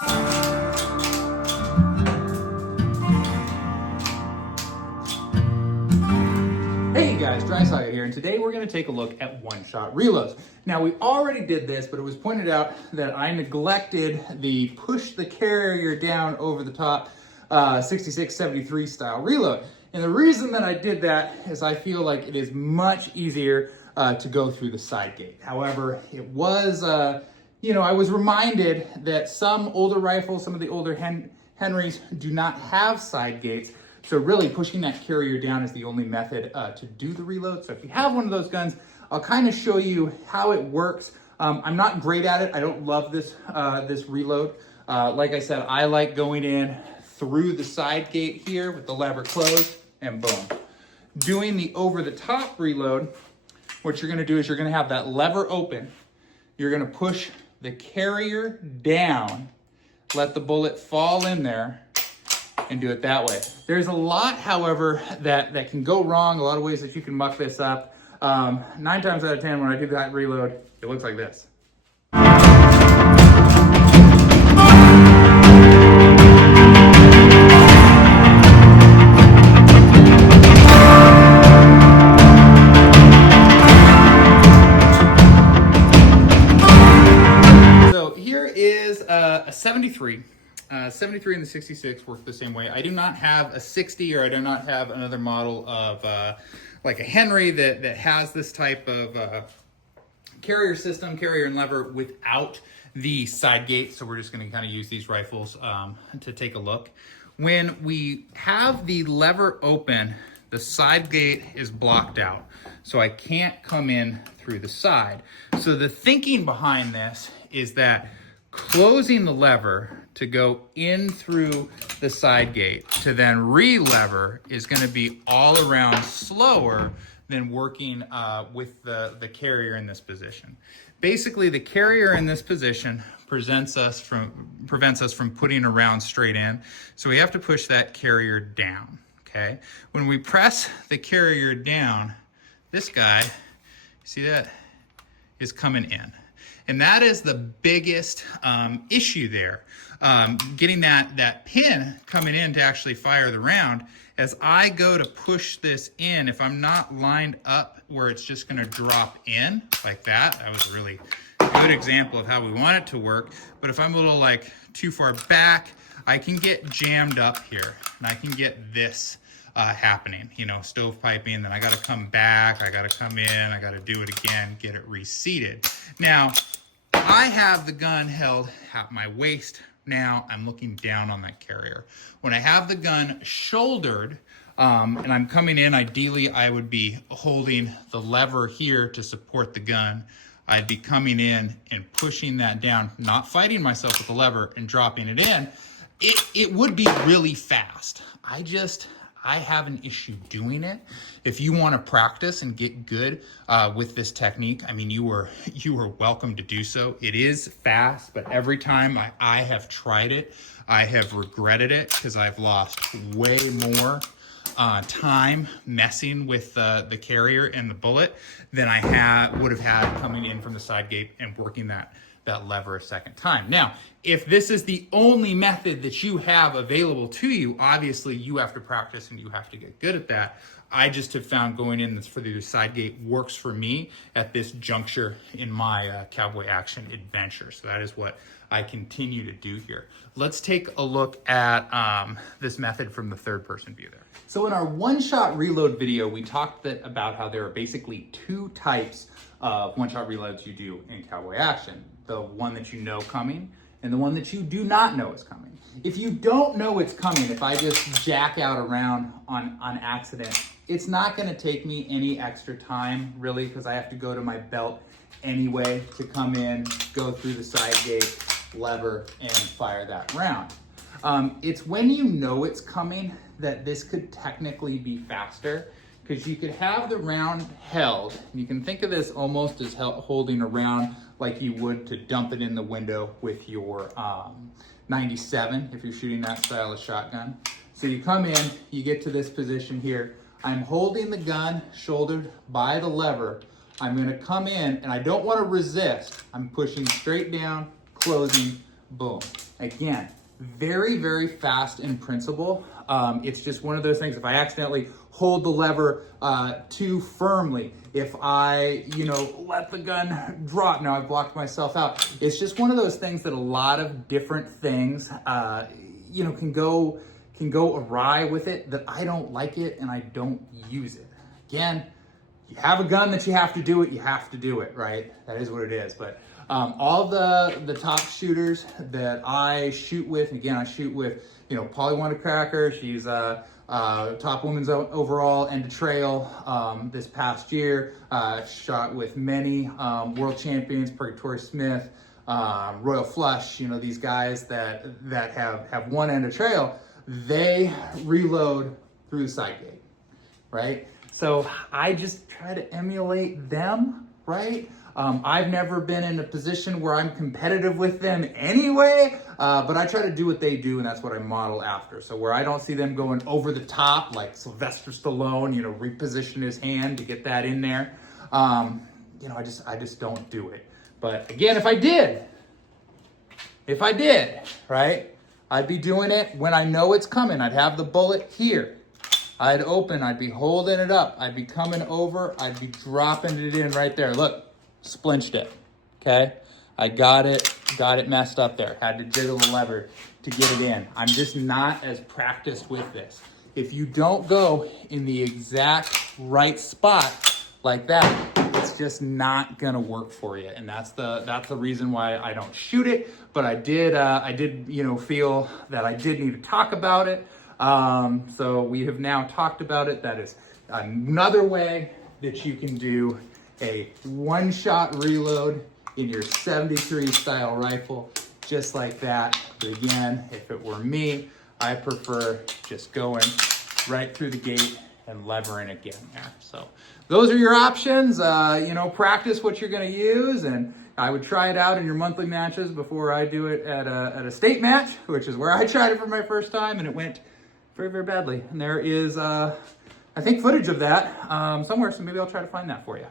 Hey guys, Dry Saga here, and today we're going to take a look at one-shot reloads. Now, we already did this, but it was pointed out that I neglected the push the carrier down over the top 66-73 style reload. And the reason that I did that is I feel like it is much easier to go through the side gate. However, it was, I was reminded that some older rifles, some of the older Henrys do not have side gates. So really pushing that carrier down is the only method to do the reload. So if you have one of those guns, I'll kind of show you how it works. I'm not great at it. I don't love this, this reload. Like I said, I like going in through the side gate here with the lever closed and boom. Doing the over the top reload, what you're gonna do is you're gonna have that lever open. You're gonna push the carrier down, let the bullet fall in there, and do it that way. There's a lot, however, that can go wrong, a lot of ways that you can muck this up. 9 times out of 10, when I do that reload, it looks like this. So here is a 73. 73 and the 66 work the same way. I do not have a 60, or I do not have another model of like a Henry that has this type of carrier system, carrier and lever without the side gate. So we're just going to kind of use these rifles to take a look. When we have the lever open, the side gate is blocked out. So I can't come in through the side. So the thinking behind this is that closing the lever to go in through the side gate to then re-lever is going to be all around slower than working with the carrier in this position. Basically, the carrier in this position prevents us from putting a round straight in, so we have to push that carrier down. Okay, when we press the carrier down, this guy, see that, is coming in. And that is the biggest issue there. Getting that pin coming in to actually fire the round. As I go to push this in, if I'm not lined up where it's just gonna drop in like that was a really good example of how we want it to work. But if I'm a little like too far back, I can get jammed up here and I can get this happening, stovepiping, then I gotta come back, I gotta come in, I gotta do it again, get it reseated. Now, I have the gun held at my waist. Now I'm looking down on that carrier. When I have the gun shouldered and I'm coming in, ideally I would be holding the lever here to support the gun. I'd be coming in and pushing that down, not fighting myself with the lever and dropping it in. It would be really fast. I have an issue doing it. If you want to practice and get good with this technique, I mean, you are welcome to do so. It is fast, but every time I have tried it, I have regretted it because I've lost way more time messing with the carrier and the bullet than I would have had coming in from the side gate and working that lever a second time. Now, if this is the only method that you have available to you, obviously you have to practice and you have to get good at that. I just have found going in for the side gate works for me at this juncture in my cowboy action adventure. So that is what I continue to do here. Let's take a look at this method from the third person view there. So in our one-shot reload video, we talked about how there are basically 2 types of one-shot reloads you do in cowboy action. The one that you know coming and the one that you do not know is coming. If you don't know it's coming, if I just jack out around on accident, it's not gonna take me any extra time really, because I have to go to my belt anyway to come in, go through the side gate, lever, and fire that round. It's when you know it's coming that this could technically be faster, because you could have the round held. You can think of this almost as holding a round like you would to dump it in the window with your 97 if you're shooting that style of shotgun. So you come in, you get to this position here. I'm holding the gun shouldered by the lever. I'm gonna come in and I don't wanna resist. I'm pushing straight down, closing, boom. Again, very, very fast in principle. It's just one of those things, if I accidentally hold the lever too firmly, if I, let the gun drop, now I've blocked myself out. It's just one of those things that a lot of different things, can go awry with it, that I don't like it and I don't use it. Again, you have a gun that you have to do it, you have to do it, right? That is what it is. But all the top shooters that I shoot with, and again, I shoot with, Polly Wanda Cracker. She's top women's overall end of trail this past year. Shot with many world champions, Purgatory Smith, Royal Flush, these guys that have one end of trail, they reload through the side gate, right? So I just try to emulate them, right? I've never been in a position where I'm competitive with them anyway, but I try to do what they do, and that's what I model after. So where I don't see them going over the top, like Sylvester Stallone, reposition his hand to get that in there, I just don't do it. But again, if I did, right, I'd be doing it when I know it's coming. I'd have the bullet here. I'd open, I'd be holding it up. I'd be coming over, I'd be dropping it in right there. Look, splinched it, okay? I got it messed up there. Had to jiggle the lever to get it in. I'm just not as practiced with this. If you don't go in the exact right spot like that, it's just not gonna work for you. And that's the reason why I don't shoot it. But I did feel that I did need to talk about it. So we have now talked about it. That is another way that you can do a one-shot reload in your 73 style rifle, just like that. But again, if it were me, I prefer just going right through the gate and levering again there. So those are your options. Practice what you're going to use, and I would try it out in your monthly matches before I do it at a state match, which is where I tried it for my first time, and it went very, very badly. And there is, I think, footage of that somewhere, so maybe I'll try to find that for you.